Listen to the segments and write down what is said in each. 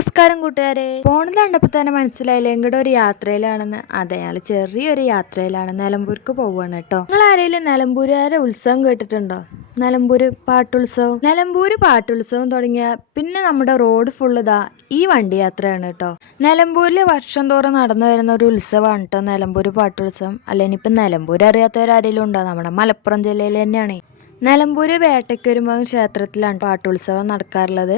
നമസ്കാരം കൂട്ടുകാരെ. ഫോണിൽ കണ്ടപ്പോൾ തന്നെ മനസ്സിലായില്ലേ? എങ്ങടെ ഒരു യാത്രയിലാണെന്ന്. അതെ അയാൾ ചെറിയൊരു യാത്രയിലാണ്. നിലമ്പൂർക്ക് പോവുകയാണ് കേട്ടോ. നിങ്ങൾ ആരെങ്കിലും നിലമ്പൂരുകാരെ ഉത്സവം കേട്ടിട്ടുണ്ടോ? നിലമ്പൂര് പാട്ടുത്സവം? നിലമ്പൂര് പാട്ടുത്സവം തുടങ്ങിയ പിന്നെ നമ്മുടെ റോഡ് ഫുള്ളതാ ഈ വണ്ടി യാത്രയാണ് കേട്ടോ. നിലമ്പൂരിൽ വർഷം തോറും നടന്നു വരുന്ന ഒരു ഉത്സവമാണ് കേട്ടോ നിലമ്പൂര് പാട്ടുത്സവം. അല്ലെങ്കിൽ ഇപ്പം നിലമ്പൂർ അറിയാത്തവരാരെങ്കിലും ഉണ്ടോ? നമ്മുടെ മലപ്പുറം ജില്ലയിൽ തന്നെയാണ്. നിലമ്പൂര് വേട്ടയ്ക്കൊരുമകൻ ക്ഷേത്രത്തിലാണ് പാട്ടുത്സവം നടക്കാറുള്ളത്.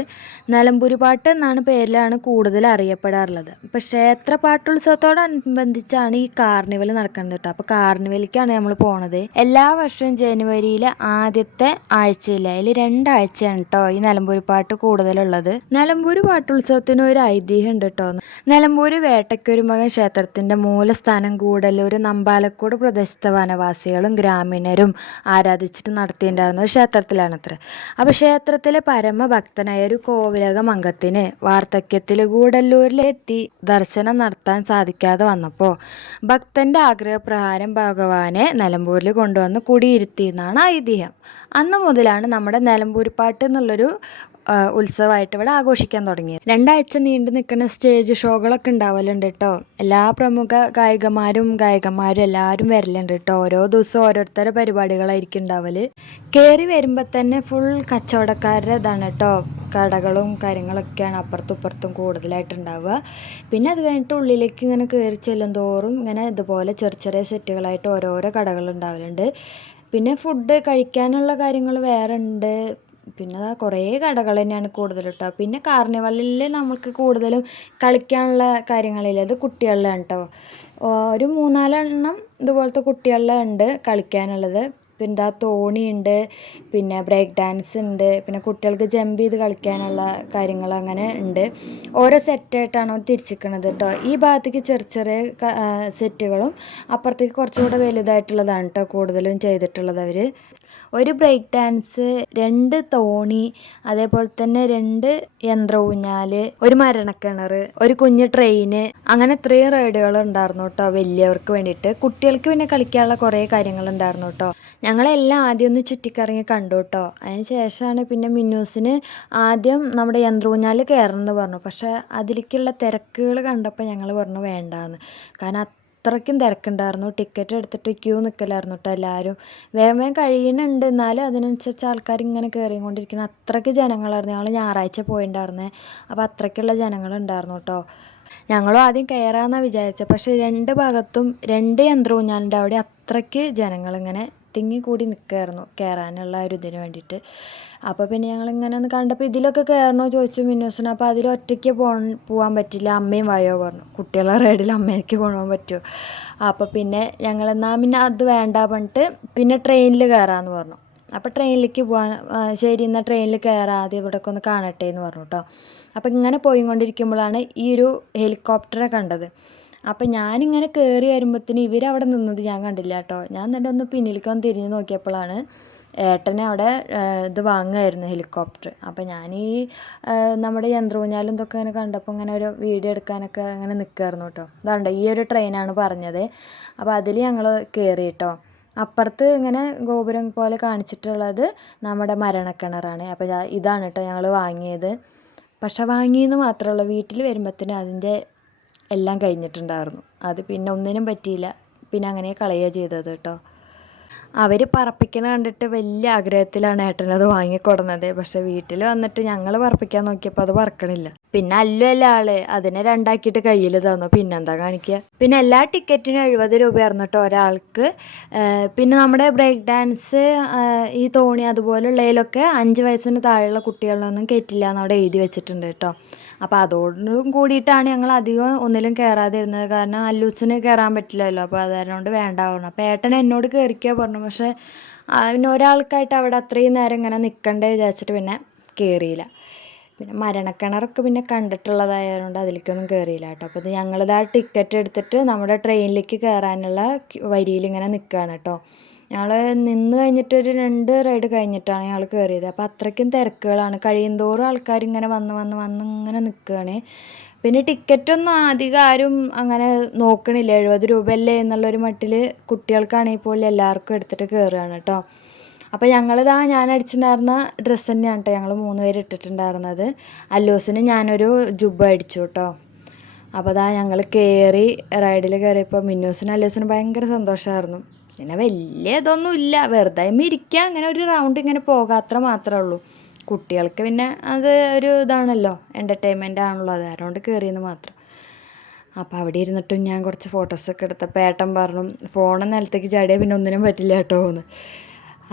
നിലമ്പൂര് പാട്ട് എന്നാണ് പേരിലാണ് കൂടുതൽ അറിയപ്പെടാറുള്ളത്. അപ്പോൾ ക്ഷേത്ര പാട്ടുത്സവത്തോടനുബന്ധിച്ചാണ് ഈ കാർണിവൽ നടക്കുന്നത് കേട്ടോ അപ്പോൾ കാർണിവലിക്കാണ് നമ്മൾ പോണത്. എല്ലാ വർഷവും ജനുവരിയിലെ ആദ്യത്തെ ആഴ്ചയിൽ അതിൽ രണ്ടാഴ്ചയാണ് കേട്ടോ ഈ നിലമ്പൂര് പാട്ട് കൂടുതലുള്ളത്. നിലമ്പൂര് പാട്ടുത്സവത്തിന് ഒരു ഐതിഹ്യം ഉണ്ട് കേട്ടോ നിലമ്പൂര് വേട്ടയ്ക്കൊരുമകൻ ക്ഷേത്രത്തിന്റെ മൂലസ്ഥാനം കൂടലൂർ നമ്പാലക്കോട് പ്രദേശത്തെ വനവാസികളും ഗ്രാമീണരും ആരാധിച്ചിട്ട് നടത്തിയിട്ടുണ്ടായിരുന്ന ക്ഷേത്രത്തിലാണ് അത്ര അപ്പോൾ ക്ഷേത്രത്തിലെ പരമഭക്തനായ ഒരു കോവിലക അംഗത്തിന് വാർദ്ധക്യത്തിൽ ഗൂഡല്ലൂരിലെത്തി ദർശനം നടത്താൻ സാധിക്കാതെ വന്നപ്പോൾ ഭക്തന്റെ ആഗ്രഹപ്രകാരം ഭഗവാനെ നിലമ്പൂരിൽ കൊണ്ടുവന്ന് കുടിയിരുത്തി എന്നാണ് ഐതിഹ്യം. അന്ന് മുതലാണ് നമ്മുടെ നിലമ്പൂർ പാട്ട് എന്നുള്ളൊരു ഉത്സവമായിട്ട് ഇവിടെ ആഘോഷിക്കാൻ തുടങ്ങിയത് രണ്ടാഴ്ച നീണ്ടു നിൽക്കുന്ന സ്റ്റേജ് ഷോകളൊക്കെ ഉണ്ടാവലുണ്ട് കേട്ടോ എല്ലാ പ്രമുഖ ഗായകന്മാരും ഗായകന്മാരും എല്ലാവരും വരലുണ്ട് കേട്ടോ ഓരോ ദിവസവും ഓരോരുത്തരുടെ പരിപാടികളായിരിക്കും ഉണ്ടാവൽ. കയറി വരുമ്പോൾ തന്നെ ഫുൾ കച്ചവടക്കാരുടെ ഇതാണ് കേട്ടോ കടകളും കാര്യങ്ങളൊക്കെയാണ് അപ്പുറത്തും ഇപ്പുറത്തും കൂടുതലായിട്ട് ഉണ്ടാവുക. പിന്നെ അത് കഴിഞ്ഞിട്ട് ഉള്ളിലേക്ക് ഇങ്ങനെ കയറി ചെല്ലും തോറും ഇങ്ങനെ ഇതുപോലെ ചെറിയ ചെറിയ സെറ്റുകളായിട്ട് ഓരോരോ കടകൾ ഉണ്ടാവലുണ്ട്. പിന്നെ ഫുഡ് കഴിക്കാനുള്ള കാര്യങ്ങൾ വേറെ ഉണ്ട്. പിന്നെ അതാ കുറേ കടകൾ തന്നെയാണ് കൂടുതൽ കേട്ടോ പിന്നെ കാർണിവലിൽ നമുക്ക് കൂടുതലും കളിക്കാനുള്ള കാര്യങ്ങളില്ല. അത് കുട്ടികളിലാണ് കേട്ടോ ഒരു മൂന്നാലെണ്ണം ഇതുപോലത്തെ കുട്ടികളിലുണ്ട് കളിക്കാനുള്ളത്. പിന്നെ തോണി തോണിയുണ്ട് പിന്നെ ബ്രേക്ക് ഡാൻസ് ഉണ്ട് പിന്നെ കുട്ടികൾക്ക് ജമ്പ് ചെയ്ത് കളിക്കാനുള്ള കാര്യങ്ങൾ അങ്ങനെ ഉണ്ട്. ഓരോ സെറ്റായിട്ടാണ് തിരിച്ചിരിക്കുന്നത് കേട്ടോ ഈ ഭാഗത്തേക്ക് ചെറിയ ചെറിയ സെറ്റുകളും അപ്പുറത്തേക്ക് കുറച്ചുകൂടെ വലുതായിട്ടുള്ളതാണ് കേട്ടോ കൂടുതലും ചെയ്തിട്ടുള്ളത് അവർ ഒരു ബ്രേക്ക് ഡാൻസ് രണ്ട് തോണി അതേപോലെ തന്നെ രണ്ട് യന്ത്ര ഊഞ്ഞാൽ ഒരു മരണക്കിണർ ഒരു കുഞ്ഞു ട്രെയിന് അങ്ങനെ ഇത്രയും റൈഡുകൾ ഉണ്ടായിരുന്നു കേട്ടോ വലിയവർക്ക് വേണ്ടിയിട്ട്. കുട്ടികൾക്ക് പിന്നെ കളിക്കാനുള്ള കുറേ കാര്യങ്ങൾ ഉണ്ടായിരുന്നു കേട്ടോ ഞങ്ങളെല്ലാം ആദ്യം ഒന്ന് ചുറ്റിക്കറങ്ങി കണ്ടു കേട്ടോ അതിന് ശേഷമാണ് പിന്നെ മിന്നൂസിന് ആദ്യം നമ്മുടെ യന്ത്രൂഞ്ഞാൽ കയറണമെന്ന് പറഞ്ഞു. പക്ഷേ അതിലേക്കുള്ള തിരക്കുകൾ കണ്ടപ്പോൾ ഞങ്ങൾ പറഞ്ഞു വേണ്ടാന്ന്. കാരണം അത്രയ്ക്കും തിരക്കുണ്ടായിരുന്നു. ടിക്കറ്റ് എടുത്തിട്ട് ക്യൂ നിൽക്കലായിരുന്നു കേട്ടോ എല്ലാവരും വേഗം വേഗം കഴിയുന്നുണ്ട് എന്നാലും അതിനനുസരിച്ച് ആൾക്കാർ ഇങ്ങനെ കയറിക്കൊണ്ടിരിക്കണം അത്രയ്ക്ക് ജനങ്ങളായിരുന്നു. ഞങ്ങൾ ഞായറാഴ്ച പോയിണ്ടായിരുന്നേ. അപ്പോൾ അത്രയ്ക്കുള്ള ജനങ്ങളുണ്ടായിരുന്നു കേട്ടോ ഞങ്ങളും ആദ്യം കയറാമെന്നാണ് വിചാരിച്ചത്. പക്ഷേ രണ്ട് ഭാഗത്തും രണ്ട് യന്ത്രവും ഞാനുണ്ട് അവിടെ അത്രയ്ക്ക് ജനങ്ങളിങ്ങനെ തിങ്ങിക്കൂടി നിൽക്കുകയായിരുന്നു കയറാനുള്ള ഒരു ഇതിന് വേണ്ടിയിട്ട്. അപ്പോൾ പിന്നെ ഞങ്ങളിങ്ങനെ ഒന്ന് കണ്ടപ്പോൾ ഇതിലൊക്കെ കയറണോ ചോദിച്ചു മിന്നൂസിന്. അപ്പോൾ അതിൽ ഒറ്റയ്ക്ക് പോകാൻ പറ്റില്ല. അമ്മയും വായോ പറഞ്ഞു. കുട്ടികളെ റൈഡിൽ അമ്മയ്ക്ക് കൊണ്ടുപോകാൻ പറ്റുമോ? അപ്പോൾ പിന്നെ ഞങ്ങൾ എന്നാൽ പിന്നെ അത് വേണ്ട പറഞ്ഞിട്ട് പിന്നെ ട്രെയിനിൽ കയറാമെന്ന് പറഞ്ഞു. അപ്പോൾ ട്രെയിനിലേക്ക് പോകാൻ ശരി എന്നാൽ ട്രെയിനിൽ കയറാതെ ഇവിടെയൊക്കെ ഒന്ന് കാണട്ടെ എന്ന് പറഞ്ഞു കേട്ടോ അപ്പോൾ ഇങ്ങനെ പോയിക്കൊണ്ടിരിക്കുമ്പോഴാണ് ഈ ഒരു ഹെലികോപ്റ്ററെ കണ്ടത്. അപ്പം ഞാനിങ്ങനെ കയറി വരുമ്പോഴത്തേന് ഇവരവിടെ നിന്നത് ഞാൻ കണ്ടില്ല കേട്ടോ. ഞാൻ എന്നിട്ട് ഒന്ന് പിന്നിലേക്ക് ഒന്ന് തിരിഞ്ഞ് നോക്കിയപ്പോഴാണ് ഏട്ടനെ അവിടെ ഇത് വാങ്ങുമായിരുന്നു ഹെലികോപ്റ്റർ അപ്പം ഞാൻ ഈ നമ്മുടെ യന്ത്രൂഞ്ഞാലും ഇതൊക്കെ ഇങ്ങനെ കണ്ടപ്പോൾ ഇങ്ങനെ ഒരു വീഡിയോ എടുക്കാനൊക്കെ അങ്ങനെ നിൽക്കുമായിരുന്നു കേട്ടോ. അതുകൊണ്ട് ഈ ഒരു ട്രെയിനാണ് പറഞ്ഞത്. അപ്പോൾ അതിൽ ഞങ്ങൾ കയറി കേട്ടോ. അപ്പുറത്ത് ഇങ്ങനെ ഗോപുരം പോലെ കാണിച്ചിട്ടുള്ളത് നമ്മുടെ മരണക്കിണറാണ്. അപ്പോൾ ഇതാണ് കേട്ടോ ഞങ്ങൾ വാങ്ങിയത്. പക്ഷെ വാങ്ങിയെന്ന് മാത്രമല്ല വീട്ടിൽ വരുമ്പോഴത്തേന് അതിന്റെ എല്ലാം കഴിഞ്ഞിട്ടുണ്ടായിരുന്നു. അത് പിന്നെ ഒന്നിനും പറ്റിയില്ല. പിന്നെ അങ്ങനെ കളയുക ചെയ്തത് കേട്ടോ. അവർ പറപ്പിക്കണ കണ്ടിട്ട് വലിയ ആഗ്രഹത്തിലാണ് ഏട്ടനത് വാങ്ങിക്കൊടുന്നത്. പക്ഷേ വീട്ടിൽ വന്നിട്ട് ഞങ്ങൾ പറപ്പിക്കാൻ നോക്കിയപ്പോൾ അത് പറക്കണില്ല. പിന്നെ അല്ലു അല്ല ആൾ അതിനെ രണ്ടാക്കിയിട്ട് കയ്യിൽ തന്നു. പിന്നെന്താ കാണിക്കുക പിന്നെ എല്ലാ ടിക്കറ്റിനും എഴുപത് രൂപയായിരുന്നു കേട്ടോ ഒരാൾക്ക്. പിന്നെ നമ്മുടെ ബ്രേക്ക് ഡാൻസ് ഈ തോണി അതുപോലുള്ളതിലൊക്കെ അഞ്ച് വയസ്സിന് താഴെയുള്ള കുട്ടികളൊന്നും കയറ്റില്ല എന്ന് അവിടെ എഴുതി വെച്ചിട്ടുണ്ട് കേട്ടോ അപ്പോൾ അതോടും കൂടിയിട്ടാണ് ഞങ്ങൾ അധികം ഒന്നിലും കയറാതിരുന്നത് കാരണം അല്ലൂസിന് കയറാൻ പറ്റില്ലല്ലോ. അപ്പോൾ അതുകൊണ്ട് വേണ്ട പറഞ്ഞു. അപ്പോൾ ഏട്ടൻ എന്നോട് കയറിക്കുക പറഞ്ഞു. പക്ഷേ പിന്നെ ഒരാൾക്കായിട്ട് അവിടെ അത്രയും നേരം ഇങ്ങനെ നിൽക്കണ്ടേ വിചാരിച്ചിട്ട് പിന്നെ കയറിയില്ല പിന്നെ മരണക്കിണറൊക്കെ പിന്നെ കണ്ടിട്ടുള്ളതായതുകൊണ്ട് അതിലേക്കൊന്നും കയറിയില്ല കേട്ടോ. അപ്പോൾ ഞങ്ങളിതാ ടിക്കറ്റ് എടുത്തിട്ട് നമ്മുടെ ട്രെയിനിലേക്ക് കയറാനുള്ള വരിയിൽ ഇങ്ങനെ നിൽക്കുകയാണ് കേട്ടോ. ഞങ്ങൾ നിന്ന് കഴിഞ്ഞിട്ട് ഒരു രണ്ട് റൈഡ് കഴിഞ്ഞിട്ടാണ് ഞങ്ങൾ കയറിയത് അപ്പോൾ അത്രയ്ക്കും തിരക്കുകളാണ്. കഴിയുന്തോറും ആൾക്കാർ ഇങ്ങനെ വന്ന് വന്ന് വന്ന് ഇങ്ങനെ നിൽക്കുകയാണ് പിന്നെ ടിക്കറ്റൊന്നും അധികം ആരും അങ്ങനെ നോക്കണില്ല. എഴുപത് രൂപയല്ലേ എന്നുള്ളൊരു മട്ടിൽ കുട്ടികൾക്കാണെങ്കിൽ പോലും എല്ലാവർക്കും എടുത്തിട്ട് കയറുകയാണ് കേട്ടോ. അപ്പോൾ ഞങ്ങളിതാ ഞാൻ അടിച്ചിട്ടുണ്ടായിരുന്ന ഡ്രസ്സ് തന്നെയാണ് കേട്ടോ ഞങ്ങൾ മൂന്ന് പേര് ഇട്ടിട്ടുണ്ടായിരുന്നത്. അല്ലൂസിന് ഞാനൊരു ജുബ അടിച്ചു കേട്ടോ അപ്പോൾ അതാ ഞങ്ങൾ കയറി റൈഡിൽ കയറിയപ്പോൾ മിന്നൂസിനും അല്ലൂസിനും ഭയങ്കര സന്തോഷമായിരുന്നു പിന്നെ വലിയ ഇതൊന്നും ഇല്ല. വെറുതെ ഇരിക്കുക അങ്ങനെ ഒരു റൗണ്ട് ഇങ്ങനെ പോകുക അത്ര മാത്രമേ ഉള്ളൂ. കുട്ടികൾക്ക് പിന്നെ അത് ഒരു ഇതാണല്ലോ. എന്റർടൈൻമെന്റ് ആണല്ലോ അത് അതുകൊണ്ട് കയറിയെന്ന് മാത്രം. അപ്പോൾ അവിടെ ഇരുന്നിട്ടും ഞാൻ കുറച്ച് ഫോട്ടോസൊക്കെ എടുത്തപ്പോൾ ഏട്ടൻ പറഞ്ഞു ഫോൺ നിലത്തേക്ക് ചാടിയാൽ പിന്നെ ഒന്നിനും പറ്റില്ല കേട്ടോ എന്ന്.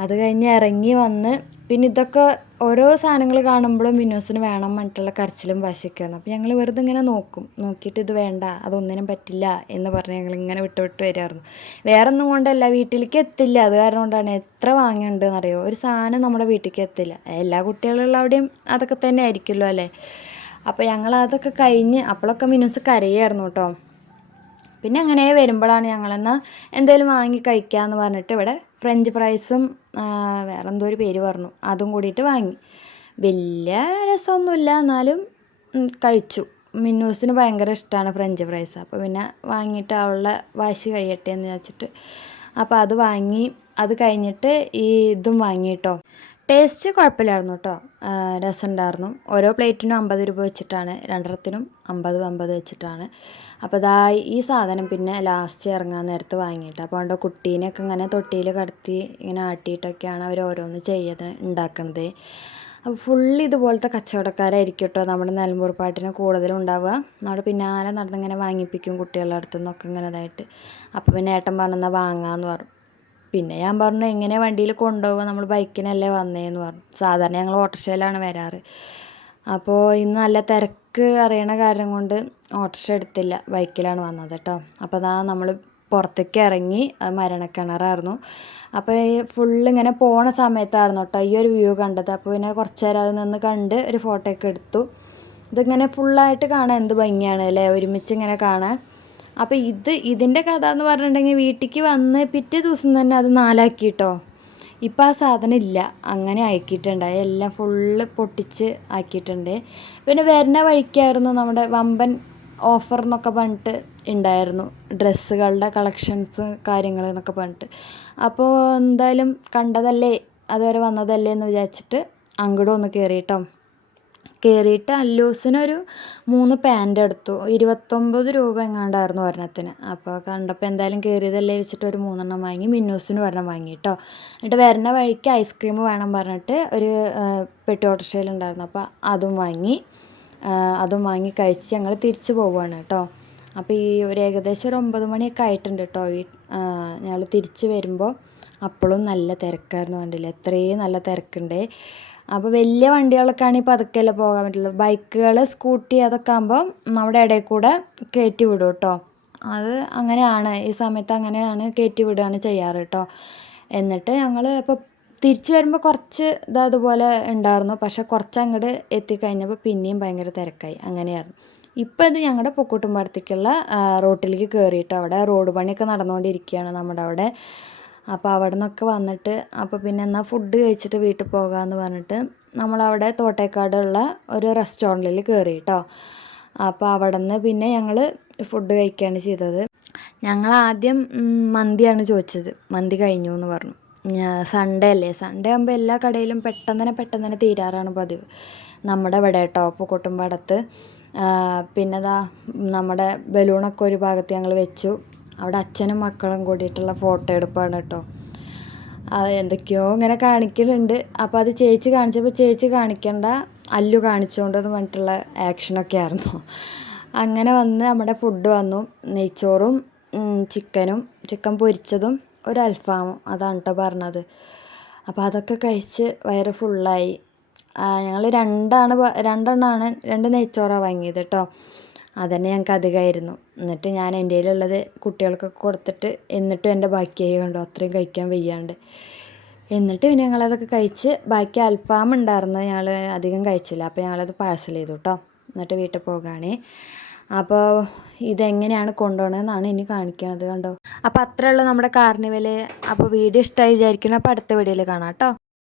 അത് കഴിഞ്ഞ് ഇറങ്ങി വന്ന് പിന്നെ ഇതൊക്കെ ഓരോ സാധനങ്ങൾ കാണുമ്പോഴും മിന്നൂസിന് വേണം പറഞ്ഞിട്ടുള്ള കരച്ചിലും വശിക്കുന്നു അപ്പോൾ ഞങ്ങൾ വെറുതെ ഇങ്ങനെ നോക്കും. നോക്കിയിട്ട് ഇത് വേണ്ട അതൊന്നിനും പറ്റില്ല എന്ന് പറഞ്ഞ് ഞങ്ങൾ ഇങ്ങനെ വിട്ട് വിട്ട് വരുമായിരുന്നു വേറെ ഒന്നും കൊണ്ടല്ല വീട്ടിലേക്ക് എത്തില്ല. അത് കാരണം കൊണ്ടാണ് എത്ര വാങ്ങിയിട്ടുണ്ടെന്ന് അറിയോ ഒരു സാധനം നമ്മുടെ വീട്ടിലേക്ക് എത്തില്ല. എല്ലാ കുട്ടികളുള്ള അവിടെയും അതൊക്കെ തന്നെ ആയിരിക്കുമല്ലോ അല്ലേ? അപ്പോൾ ഞങ്ങൾ അതൊക്കെ കഴിഞ്ഞ് അപ്പോഴൊക്കെ മിന്നൂസ് കരയായിരുന്നു കേട്ടോ. പിന്നെ അങ്ങനെ വരുമ്പോഴാണ് ഞങ്ങളെന്നാൽ എന്തെങ്കിലും വാങ്ങി കഴിക്കാമെന്ന് പറഞ്ഞിട്ട് ഇവിടെ ഫ്രഞ്ച് ഫ്രൈസും വേറെ എന്തോ ഒരു പേര് പറഞ്ഞു. അതും കൂടിയിട്ട് വാങ്ങി. വലിയ രസമൊന്നുമില്ല എന്നാലും കഴിച്ചു. മിന്നൂസിന് ഭയങ്കര ഇഷ്ടമാണ് ഫ്രഞ്ച് ഫ്രൈസ്. അപ്പോൾ പിന്നെ വാങ്ങിയിട്ട് അവളുടെ വാശി കഴിയട്ടെ എന്ന് വെച്ചിട്ട് അപ്പോൾ അത് വാങ്ങി അത് കഴിഞ്ഞിട്ട് ഈ ഇതും വാങ്ങി കേട്ടോ ടേസ്റ്റ് കുഴപ്പമില്ലായിരുന്നു കേട്ടോ. രസമുണ്ടായിരുന്നു. ഓരോ പ്ലേറ്റിനും അമ്പത് രൂപ വെച്ചിട്ടാണ്. രണ്ടെണ്ണത്തിനും അമ്പത് അമ്പത് വെച്ചിട്ടാണ്. അപ്പോൾ ഇതാ ഈ സാധനം പിന്നെ ലാസ്റ്റ് ഇറങ്ങാൻ നേരത്ത് വാങ്ങിയിട്ട്. അപ്പോൾ അവിടെ കുട്ടീനെയൊക്കെ ഇങ്ങനെ തൊട്ടിയിൽ കടത്തി ഇങ്ങനെ ആട്ടിയിട്ടൊക്കെയാണ് അവർ ഓരോന്ന് ചെയ്ത് ഉണ്ടാക്കണത്. അപ്പോൾ ഫുള്ള് ഇതുപോലത്തെ കച്ചവടക്കാരായിരിക്കും കേട്ടോ നമ്മുടെ നിലമ്പൂർ പാട്ടിന് കൂടുതലും ഉണ്ടാവുക. നമ്മുടെ പിന്നാലെ നടന്നിങ്ങനെ വാങ്ങിപ്പിക്കും കുട്ടികളുടെ അടുത്തു നിന്നൊക്കെ ഇങ്ങനെ ഇതായിട്ട് അപ്പോൾ പിന്നെ ഏട്ടൻ പറഞ്ഞാൽ വാങ്ങാമെന്ന് പറഞ്ഞു. പിന്നെ ഞാൻ പറഞ്ഞു എങ്ങനെ വണ്ടിയിൽ കൊണ്ടുപോകുക നമ്മൾ ബൈക്കിനല്ലേ വന്നേന്ന് പറഞ്ഞു. സാധാരണ ഞങ്ങൾ ഓട്ടോറിക്ഷയിലാണ് വരാറ്. അപ്പോൾ ഇന്ന് നല്ല തിരക്ക് അറിയണ കാരണം കൊണ്ട് ഓട്ടോറിക്ഷ എടുത്തില്ല ബൈക്കിലാണ് വന്നത് കേട്ടോ അപ്പോൾ അതാ നമ്മൾ പുറത്തേക്ക് ഇറങ്ങി മരണക്കിണറായിരുന്നു. അപ്പോൾ ഈ ഫുള്ള് ഇങ്ങനെ പോണ സമയത്തായിരുന്നു കേട്ടോ ഈ ഒരു വ്യൂ കണ്ടത്. അപ്പോൾ പിന്നെ കുറച്ച് നേരം അത് നിന്ന് കണ്ട് ഒരു ഫോട്ടോ ഒക്കെ എടുത്തു. ഇതിങ്ങനെ ഫുള്ളായിട്ട് കാണാൻ എന്ത് ഭംഗിയാണ് അല്ലേ? ഒരുമിച്ച് ഇങ്ങനെ കാണാൻ. അപ്പോൾ ഇത് ഇതിന്റെ കഥ എന്ന് പറഞ്ഞിട്ടുണ്ടെങ്കിൽ വീട്ടിലേക്ക് വന്ന് പിറ്റേ ദിവസം തന്നെ അത് നാലാക്കി കേട്ടോ ഇപ്പം ആ സാധനം ഇല്ല. അങ്ങനെ ആക്കിയിട്ടുണ്ട് എല്ലാം ഫുള്ള് പൊട്ടിച്ച് ആക്കിയിട്ടുണ്ട്. പിന്നെ വരുന്ന വഴിക്കായിരുന്നു നമ്മുടെ വമ്പൻ ഓഫർ എന്നൊക്കെ പറഞ്ഞിട്ട് ഉണ്ടായിരുന്നു. ഡ്രസ്സുകളുടെ കളക്ഷൻസ് കാര്യങ്ങൾ എന്നൊക്കെ പറഞ്ഞിട്ട്. അപ്പോൾ എന്തായാലും കണ്ടതല്ലേ? അതുവരെ വന്നതല്ലേ എന്ന് വിചാരിച്ചിട്ട് അങ്ങോട്ടും ഒന്ന് കയറിയിട്ട് അല്ലൂസിനൊരു മൂന്ന് പാന്റ് എടുത്തു. ഇരുപത്തൊമ്പത് രൂപ എങ്ങാണ്ടായിരുന്നു ഒരെണ്ണത്തിന്. അപ്പോൾ കണ്ടപ്പോൾ എന്തായാലും കയറിയതല്ലേ വെച്ചിട്ട് ഒരു മൂന്നെണ്ണം വാങ്ങി മിന്നൂസിന് ഒരെണ്ണം വാങ്ങി കേട്ടോ എന്നിട്ട് വരുന്ന വഴിക്ക് ഐസ്ക്രീം വേണം പറഞ്ഞിട്ട് ഒരു പെട്ടി ഓട്ടോറിക്ഷയിലുണ്ടായിരുന്നു അപ്പോൾ അതും വാങ്ങി അതും വാങ്ങി കഴിച്ച് ഞങ്ങൾ തിരിച്ചു പോവുകയാണ് കേട്ടോ അപ്പോൾ ഈ ഒരു ഏകദേശം ഒരു ഒമ്പത് മണിയൊക്കെ ആയിട്ടുണ്ട് കേട്ടോ ഈ ഞങ്ങൾ തിരിച്ച് വരുമ്പോൾ അപ്പോഴും നല്ല തിരക്കായിരുന്നു കണ്ടില്ലേ എത്രയും നല്ല തിരക്കുണ്ട്. അപ്പോൾ വലിയ വണ്ടികളൊക്കെ ആണെങ്കിൽ പതുക്കെയല്ലേ പോകാൻ പറ്റുള്ളൂ. ബൈക്കുകൾ സ്കൂട്ടി അതൊക്കെ ആകുമ്പം നമ്മുടെ ഇടയിൽ കൂടെ കയറ്റി വിടും കേട്ടോ. അത് അങ്ങനെയാണ്. ഈ സമയത്ത് അങ്ങനെയാണ് കയറ്റി വിടുകയാണ് ചെയ്യാറ് കേട്ടോ. എന്നിട്ട് ഞങ്ങൾ അപ്പോൾ തിരിച്ചു വരുമ്പോൾ കുറച്ച് ഇതതുപോലെ ഉണ്ടായിരുന്നു. പക്ഷെ കുറച്ച് അങ്ങോട്ട് എത്തിക്കഴിഞ്ഞപ്പോൾ പിന്നെയും ഭയങ്കര തിരക്കായി. അങ്ങനെയായിരുന്നു. ഇപ്പം ഇത് ഞങ്ങളുടെ പൊക്കൂട്ടുംപാടത്തേക്കുള്ള റോട്ടിലേക്ക് കയറിയിട്ട് അവിടെ റോഡ് പണിയൊക്കെ നടന്നുകൊണ്ടിരിക്കുകയാണ് നമ്മുടെ അവിടെ. അപ്പോൾ അവിടെ നിന്നൊക്കെ വന്നിട്ട് അപ്പോൾ പിന്നെ എന്നാൽ ഫുഡ് കഴിച്ചിട്ട് വീട്ടിൽ പോകാമെന്ന് പറഞ്ഞിട്ട് നമ്മളവിടെ തോട്ടേക്കാടുള്ള ഒരു റെസ്റ്റോറന്റിൽ കയറി കേട്ടോ അപ്പോൾ അവിടെ നിന്ന് പിന്നെ ഞങ്ങൾ ഫുഡ് കഴിക്കുകയാണ് ചെയ്തത്. ഞങ്ങൾ ആദ്യം മന്തിയാണ് ചോദിച്ചത്. മന്തി കഴിഞ്ഞു എന്ന് പറഞ്ഞു. സൺഡേ അല്ലേ? സൺഡേ ആകുമ്പോൾ എല്ലാ കടയിലും പെട്ടെന്ന് തന്നെ പെട്ടെന്ന് തന്നെ തീരാറാണ് പതിവ്. നമ്മുടെ ഇവിടെ കേട്ടോ പൂക്കോട്ടുംപാടത്ത്. പിന്നെ ദാ നമ്മുടെ ബലൂണൊക്കെ ഒരു ഭാഗത്ത് ഞങ്ങൾ വെച്ചു. അവിടെ അച്ഛനും മക്കളും കൂടിയിട്ടുള്ള ഫോട്ടോ എടുപ്പാണ് കേട്ടോ. എന്തൊക്കെയോ ഇങ്ങനെ കാണിക്കലുണ്ട്. അപ്പോൾ അത് ചേച്ചി കാണിച്ചപ്പോൾ ചേച്ചി കാണിക്കണ്ട അല്ലു കാണിച്ചുകൊണ്ടെന്ന് പറഞ്ഞിട്ടുള്ള ആക്ഷനൊക്കെ ആയിരുന്നു. അങ്ങനെ വന്ന് നമ്മുടെ ഫുഡ് വന്നു. നെയ്ച്ചോറും ചിക്കനും ചിക്കൻ പൊരിച്ചതും ഒരു അൽഫാമും. അതാണ് കേട്ടോ പറഞ്ഞത്. അപ്പോൾ അതൊക്കെ കഴിച്ച് വയറ് ഫുള്ളായി ഞങ്ങൾ രണ്ടാണ് രണ്ടെണ്ണമാണ് രണ്ട് നെയ്ച്ചോറാണ് വാങ്ങിയത് കേട്ടോ അതന്നെ ഞങ്ങൾക്ക് അധികമായിരുന്നു എന്നിട്ട് ഞാൻ എന്റെ കയ്യിലുള്ളത് കുട്ടികൾക്കൊക്കെ കൊടുത്തിട്ട് എന്നിട്ടും എന്റെ ബാക്കിയായി കണ്ടോ. അത്രയും കഴിക്കാൻ വയ്യാണ്ട്. എന്നിട്ട് പിന്നെ ഞങ്ങളതൊക്കെ കഴിച്ച് ബാക്കി അൽഫാം ഉണ്ടായിരുന്നത് ഞങ്ങൾ അധികം കഴിച്ചില്ല. അപ്പോൾ ഞങ്ങളത് പാഴ്സൽ ചെയ്തു കേട്ടോ. എന്നിട്ട് വീട്ടിൽ പോകുകയാണ് അപ്പോൾ ഇതെങ്ങനെയാണ് കൊണ്ടുപോകണമെന്നാണ് ഇനി കാണിക്കുന്നത് കണ്ടോ. അപ്പോൾ അത്രേ ഉള്ളൂ നമ്മുടെ കാർണിവൽ അപ്പോൾ വീഡിയോ ഇഷ്ടമായി വിചാരിക്കണം അപ്പോൾ അടുത്ത വീഡിയോയിൽ കാണാം കേട്ടോ.